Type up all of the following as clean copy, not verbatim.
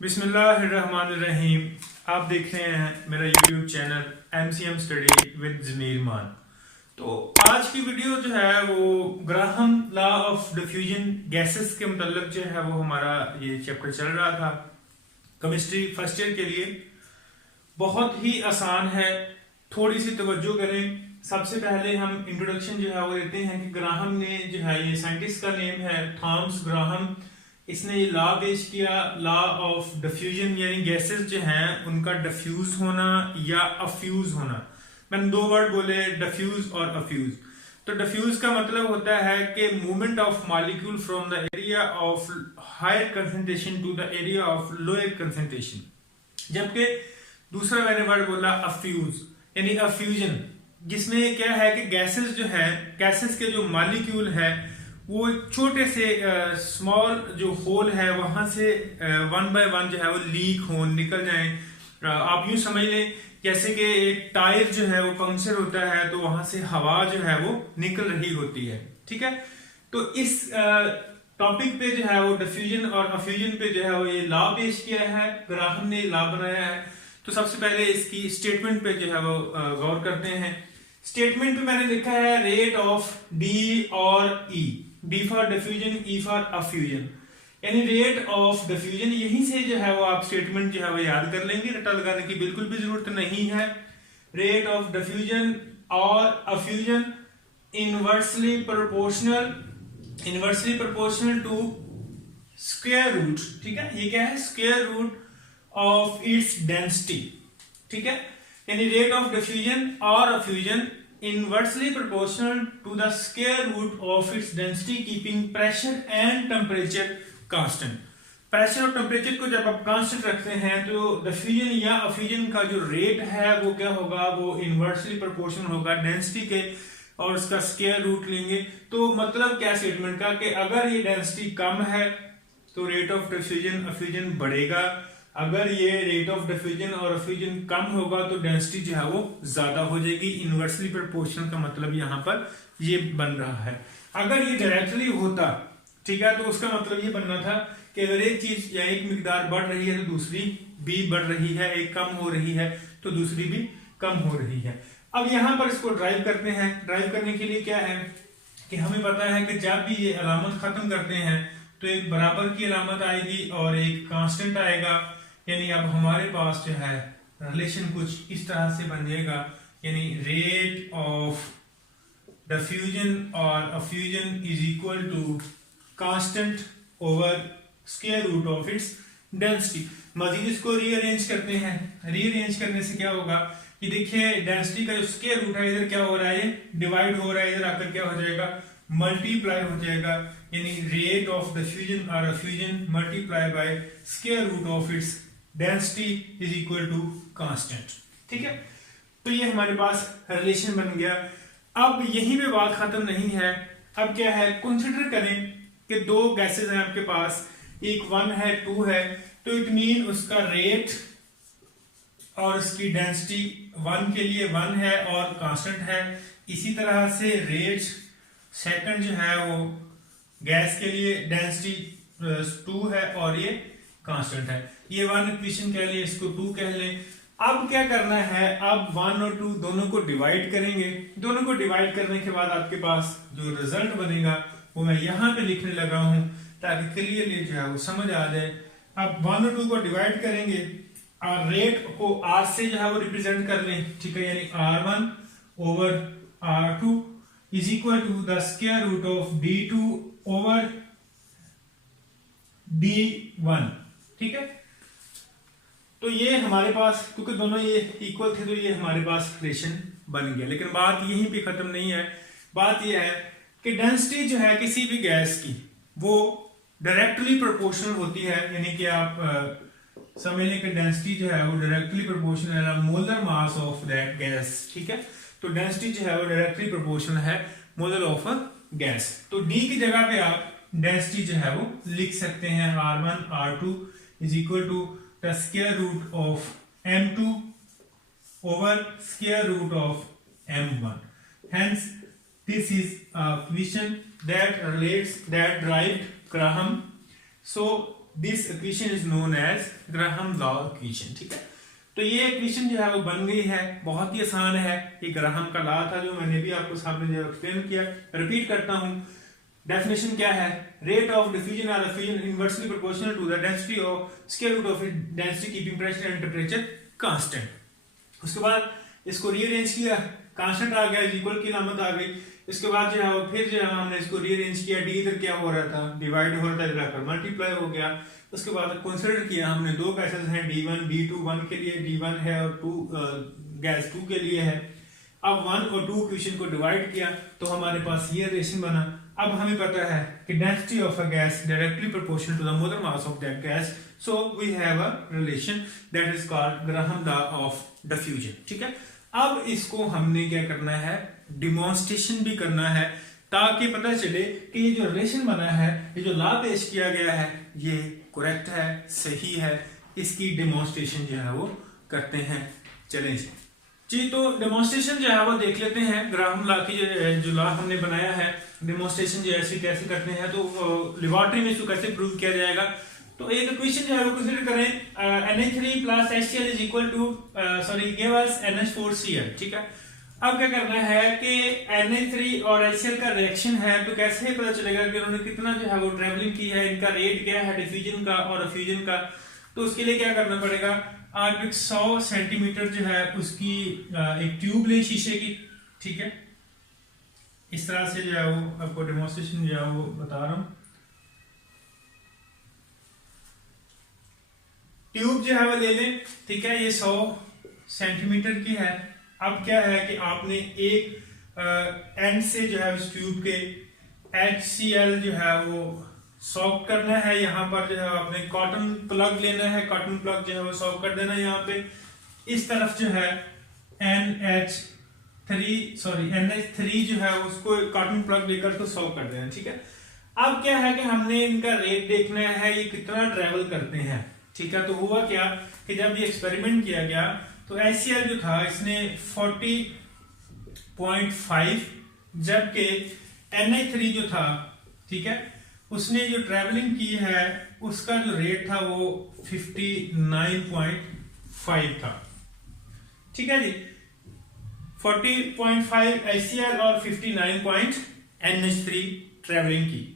बिस्मिल्लाहिर्रहमानिर्रहीम। आप देख रहे हैं मेरा YouTube channel MCM study with Zameer Maan. तो आज की वीडियो जो है वो Graham law of diffusion gases के मुताल्लिक जो है वो हमारा ये चैप्टर चल रहा था केमिस्ट्री फर्स्ट ईयर के लिए। बहुत ही आसान है, थोड़ी सी तवज्जो करें। सबसे पहले हम इंट्रोडक्शन जो है वो देते हैं कि ग्राहम ने जो है, ये साइंटिस्ट का नेम है थॉमस ग्राहम। इसने ये लॉ पेश किया, लॉ ऑफ डिफ्यूजन, यानी गैसेस जो हैं उनका डिफ्यूज होना या अफ्यूज होना। मैंने दो वर्ड बोले, डिफ्यूज और अफ्यूज। तो डिफ्यूज का मतलब होता है कि movement of molecule from the area of higher concentration to the area of lower concentration. जबकि दूसरा मैंने वर्ड बोला अफ्यूज, यानी अफ्यूजन, जिसमें क्या है कि गैसेस जो है, गैसेस के जो मॉलिक्यूल है वो एक छोटे से स्मॉल जो होल है वहां से वन बाय वन जो है वो लीक हो, निकल जाए। आप यूं समझ लें जैसे कि एक टायर जो है वो पंक्चर होता है तो वहां से हवा जो है वो निकल रही होती है। ठीक है, तो इस टॉपिक पे जो है वो डिफ्यूजन और अफ्यूजन पे जो है वो ये लॉ पेश किया है, ग्राहम ने लॉ बनाया है। तो सबसे पहले इसकी स्टेटमेंट पे जो है वो गौर करते हैं। स्टेटमेंट पे मैंने लिखा है रेट ऑफ डी और E, D for diffusion, E for effusion, यानी रेट ऑफ डिफ्यूजन। यहीं से जो है वो आप स्टेटमेंट जो है वो याद कर लेंगे, रटा लगाने की बिल्कुल भी जरूरत नहीं है। रेट ऑफ डिफ्यूजन और effusion inversely proportional to square root. ठीक है, ये क्या है? Square root of its density. ठीक है, यानी रेट ऑफ डिफ्यूजन और effusion inversely proportional to the square root of its density keeping pressure and temperature constant। Pressure और टेम्परेचर को जब आप कांस्टेंट रखते हैं तो डिफ्यूजन या अफ्यूजन का जो रेट है वो क्या होगा? वो इनवर्सली प्रोपोर्शनल होगा डेंसिटी के, और उसका स्क्वायर रूट लेंगे। तो मतलब क्या स्टेटमेंट का कि अगर ये डेंसिटी कम है तो रेट ऑफ डिफ्यूजन अफ्यूजन बढ़ेगा, अगर ये रेट ऑफ डिफ्यूजन और अफ्यूजन कम होगा तो डेंसिटी जो है वो ज्यादा हो जाएगी। इनवर्सली प्रोपोर्शनल का मतलब यहाँ पर ये बन रहा है। अगर ये डायरेक्टली होता, ठीक है, तो उसका मतलब ये बनना था कि अगर एक चीज या एक मिकदार बढ़ रही है तो दूसरी भी बढ़ रही है, एक कम हो रही है तो दूसरी भी कम हो रही है। अब यहाँ पर इसको ड्राइव करते हैं। ड्राइव करने के लिए क्या है कि हमें पता है कि जब भी ये अलामत खत्म करते हैं तो एक बराबर की अलामत आएगी और एक कांस्टेंट आएगा। यानी अब हमारे पास जो है रिलेशन कुछ इस तरह से बन जाएगा, यानी रेट ऑफ डिफ्यूजन और effusion is equal to constant over square root of its density. मजीद इसको रीअरेंज करते हैं। रीअरेंज करने से क्या होगा कि देखिए डेंसिटी का जो स्क्वायर रूट है इधर क्या हो रहा है, डिवाइड हो रहा है, इधर आकर क्या हो जाएगा? मल्टीप्लाई हो जाएगा। यानी रेट ऑफ डिफ्यूजन और effusion multiply by square root of its density is equal to constant. ठीक है, तो ये हमारे पास रिलेशन बन गया। अब यहीं पे बात खत्म नहीं है। अब क्या है, कंसीडर करें कि दो गैसेस हैं आपके पास, एक 1 है 2 है, तो इट मीन उसका रेट और उसकी डेंसिटी 1 के लिए 1 है और कांस्टेंट है। इसी तरह से रेट सेकंड जो है वो गैस के लिए डेंसिटी 2 है और ये कांस्टेंट है। ये 1 इक्वेशन कह ले, इसको 2 कह ले। अब क्या करना है, अब 1 और 2 दोनों को डिवाइड करेंगे। दोनों को डिवाइड करने के बाद आपके पास जो रिजल्ट बनेगा वो मैं यहाँ पे लिखने लगा हूं ताकि क्लियरली जो है वो समझ आ जाए। अब 1 और 2 को डिवाइड करेंगे और रेट को R से जो है वो रिप्रेजेंट कर लें। ठीक है, यानी R1 over R2 is equal to the square root of D2 over D1। ठीक है, तो ये हमारे पास, क्योंकि दोनों ये इक्वल थे तो ये हमारे पास रिलेशन बन गया। लेकिन बात यहीं पे खत्म नहीं है। बात ये है कि डेंसिटी जो है किसी भी गैस की वो डायरेक्टली प्रोपोर्शनल होती है। यानी कि आप समझ लें कि डेंसिटी जो है वो डायरेक्टली प्रोपोर्शनल है molar mass of that gas. ठीक है, तो डेंसिटी जो है वो डायरेक्टली प्रोपोर्शनल है मोलर ऑफ अ गैस। तो डी की जगह पे आप डेंसिटी जो है वो लिख सकते हैं R1 R2 is equal to the square root of m2 over square root of m1. Hence, this is a equation that relates, that derived Graham. So, this equation is known as Graham law equation. ठीक है, तो ये equation जो है वो बन गई है, बहुत ही आसान है। ये ग्राहम का लॉ था जो मैंने भी आपको सामने जो एक्सप्लेन किया। रिपीट करता हूं, डेफिनेशन क्या है, रेट ऑफ डिफ्यूजन और effusion inversely proportional to the density of square root of density keeping pressure and temperature constant. उसके बाद इसको रीअरेंज किया, कांस्टेंट आ गया, इक्वल की अलामत आ गई। इसके बाद जो है वो फिर जो है हमने इसको रीअरेंज किया, डी इधर क्या हो रहा था, डिवाइड हो रहा था, इधर आकर मल्टीप्लाई हो गया। उसके बाद कंसीडर किया हमने दो गैसेस हैं, D1 D2, 1 के लिए D1 है और 2 गैस 2 के लिए है। अब 1 और 2 इक्वेशन को डिवाइड किया तो हमारे पास ये रिलेशन बना। अब हमें पता है कि density of a gas directly proportional to the molar mass of that gas, so we have a relation that is called Graham law of diffusion. ठीक है, अब इसको हमने क्या करना है, डिमॉन्स्ट्रेशन भी करना है, ताकि पता चले कि ये जो रिलेशन बना है, ये जो लॉ पेश किया गया है, ये करेक्ट है, सही है। इसकी डिमॉन्स्ट्रेशन जो है वो करते हैं। चलें जी, तो डेमोन्स्ट्रेशन जो है वो देख लेते हैं। ग्राहम लॉ की जो लॉ हमने बनाया है, डेमोन्स्ट्रेशन जो ऐसे कैसे करते हैं, तो लेबोरेटरी में इसको कैसे प्रूव किया जाएगा। तो एक इक्वेशन जो है वो कंसीडर करें, NH3 plus HCl is equal to give us NH4Cl। ठीक है, अब क्या करना है कि NH3 और HCl का रिएक्शन है, तो कैसे पता चलेगा कि उन्होंने कितना जो है वो ट्रेवलिंग की है, इनका रेट क्या है डिफ्यूजन का और फ्यूजन का। तो उसके लिए क्या करना पड़ेगा, आप एक 100 सेंटीमीटर जो है उसकी एक ट्यूब ले शीशे की। ठीक है, इस तरह से जो है वो आपको डेमोन्स्ट्रेशन जो है वो बता रहा हूं। ट्यूब जो है वो ले लें। ठीक है, ये 100 सेंटीमीटर की है। अब क्या है कि आपने एक एंड से जो है उस ट्यूब के HCl जो है वो सॉक करना है। यहाँ पर जो है आपने कॉटन प्लग लेना है, कॉटन प्लग जो है वो सॉक कर देना है। यहाँ पे इस तरफ जो है NH3 जो है उसको कॉटन प्लग लेकर उसको सॉक कर देना। ठीक है, अब क्या है कि हमने इनका रेट देखना है, ये कितना ट्रेवल करते हैं। ठीक है, तो हुआ क्या कि जब ये एक्सपेरिमेंट किया गया तो HCl जो था इसने 40.5, जबकि NH3 जो था, ठीक है, उसने जो ट्रेवलिंग की है उसका जो रेट था वो 59.5 था। ठीक है जी, 40.5 HCl और 59 NH3 ट्रेवलिंग की।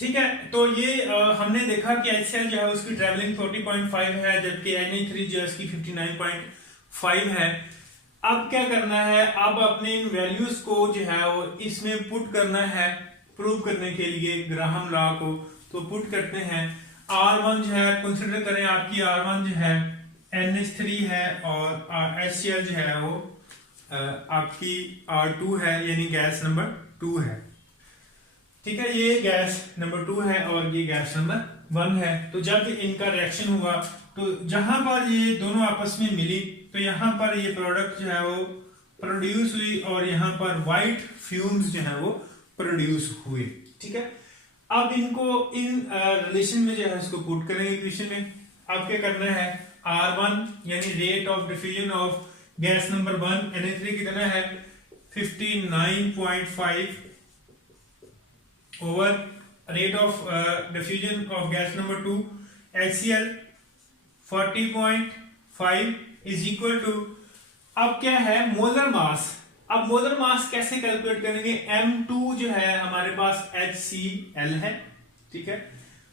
ठीक है, तो ये हमने देखा कि HCl जो है उसकी ट्रेवलिंग 40.5 है, जबकि NH3 जो है उसकी 59.5 है। अब क्या करना है, अब अपने इन वैल्यूज को जो है वो इसमें पुट करना है प्रूव करने के लिए ग्राहम लॉ को। तो पुट करते हैं, R1 जो है कंसीडर करें, आपकी R1 जो है NH3 है और HCl जो है वो आपकी R2 है, यानी गैस नंबर 2 है। ठीक है, ये गैस नंबर 2 है और ये गैस नंबर 1 है। तो जब इनका रिएक्शन हुआ तो जहां पर ये दोनों आपस में मिली तो यहाँ पर ये प्रोडक्ट जो है वो प्रोड्यूस हुई और यहाँ पर व्हाइट फ्यूम्स जो है वो प्रोड्यूस हुए। ठीक है, अब इनको इन रिलेशन में जो है इसको पुट करेंगे इक्वेशन में। अब क्या करना है, R1 यानी rate of diffusion of gas number 1 NH3 कितना है 59.5 over rate of diffusion of gas number 2 HCl 40.5 is equal to, अब क्या है मोलर मास। अब मोलर मास कैसे कैलकुलेट करेंगे, M2 जो है हमारे पास HCl है, ठीक है,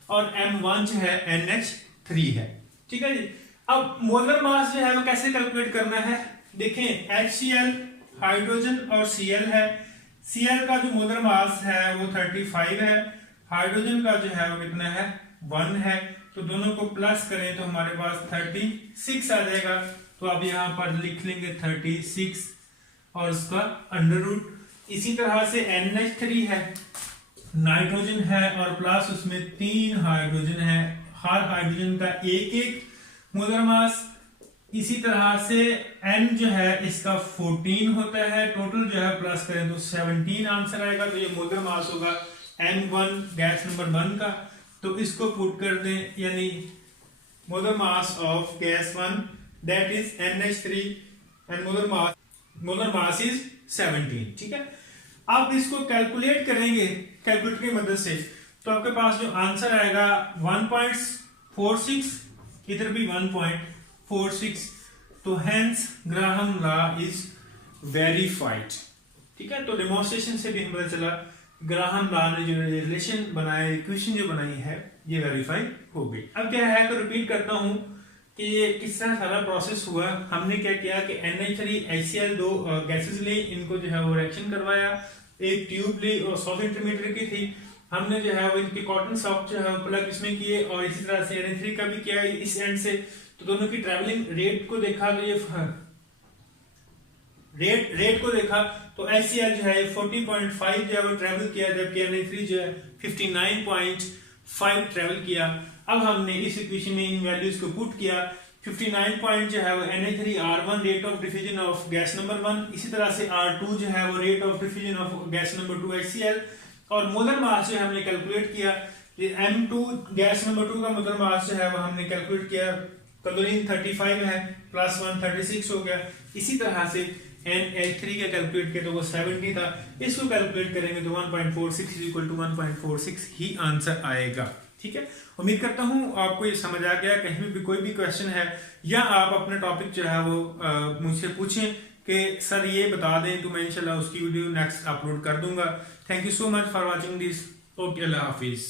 और M1 जो है NH3 है। ठीक है जी, अब मोलर मास जो है वो कैसे कैलकुलेट करना है, देखें HCl हाइड्रोजन और Cl है। Cl का जो मोलर मास है वो 35 है, हाइड्रोजन का जो है वो कितना है 1 है। तो दोनों को प्लस करें तो हमारे पास 36 आ जाएगा। तो अब यहाँ पर लिख लेंगे 36 और उसका अंडर रूट। इसी तरह से NH3 है, नाइट्रोजन है और प्लस उसमें 3 हाइड्रोजन है, हर हाइड्रोजन का एक मोलर मास। इसी तरह से N जो है इसका 14 होता है, टोटल जो है प्लस करें तो 17 आंसर आएगा। तो ये मोलर मास होगा N1 गैस नंबर 1 का। तो इसको पुट कर दें, यानी molar mass of gas 1 that is NH3 and molar mass is 17। ठीक है, अब इसको कैलकुलेट करेंगे कैलकुलेटर की मदद से। तो आपके पास जो आंसर आएगा 1.46, इधर भी 1.46, तो hence Graham law is verified. ठीक है, तो डेमोन्स्ट्रेशन से भी हमें पता चला ग्राहम लॉ ने जो रिलेशन बनाए, इक्वेशन जो बनाई है, ये वेरीफाई हो गई। अब क्या है, तो रिपीट करता हूं कि ये किस तरह सारा प्रोसेस हुआ। हमने क्या किया कि NH3 HCl दो गैसेस ली, इनको जो है वो रिएक्शन करवाया, एक ट्यूब ली और 100 सेंटीमीटर की थी, हमने जो है वो इनके कॉटन सॉफ्ट जो है प्लग इसमें किए और इसी तरह से NH3 का भी किया इस एंड से। तो दोनों की ट्रैवलिंग रेट को देखा, तो ये रेट को देखा तो HCl जो है 40.5 जो है वो ट्रेवल किया, जबकि NH3 जो है 59.5 ट्रेवल किया। अब हमने इस इक्वेशन में इन वैल्यूज को पुट किया। 59 पॉइंट जो है वो NH3 R1 rate of diffusion of gas number 1, इसी तरह से R2 जो है वो rate of diffusion of gas number 2 HCl, और मोलर मास जो हमने कैलकुलेट किया, M2 गैस नंबर 2 का मोलर मास जो है वो हमने कैलकुलेट किया, क्लोरीन 35 है, प्लस 1 36 हो गया। इसी तरह से NH3 का कैलकुलेट किया तो वो 70 था, इसको कैलकुलेट करेंगे तो 1.46 इज इक्वल टू 1.46 ही आंसर आएगा। ठीक है, उम्मीद करता हूं आपको ये समझ आ गया। कहीं भी कोई भी क्वेश्चन है या आप अपने टॉपिक जो है वो मुझसे पूछें कि सर ये बता दें, तो मैं इंशाल्लाह उसकी वीडियो नेक्स्ट अपलोड कर दूंगा। Thank you so much for watching this. Okay, Allah Hafiz.